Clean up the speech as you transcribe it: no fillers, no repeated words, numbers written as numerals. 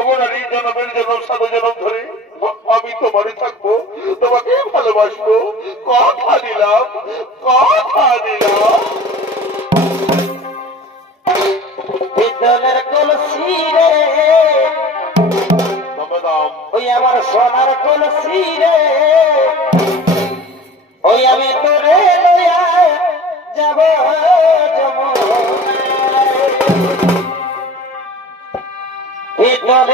ভবনারী জনমের জনম সাত জনম ধরে আমি তোমারই থাকবো, তোমাকে ভালোবাসবো, কথা দিলাম, কথা দিলাম। পিতলের কলসি রে ওই আমার সোনার কলসি রে, ওই আমি তোরে লইয়া যাব যমুনায়। পিতলের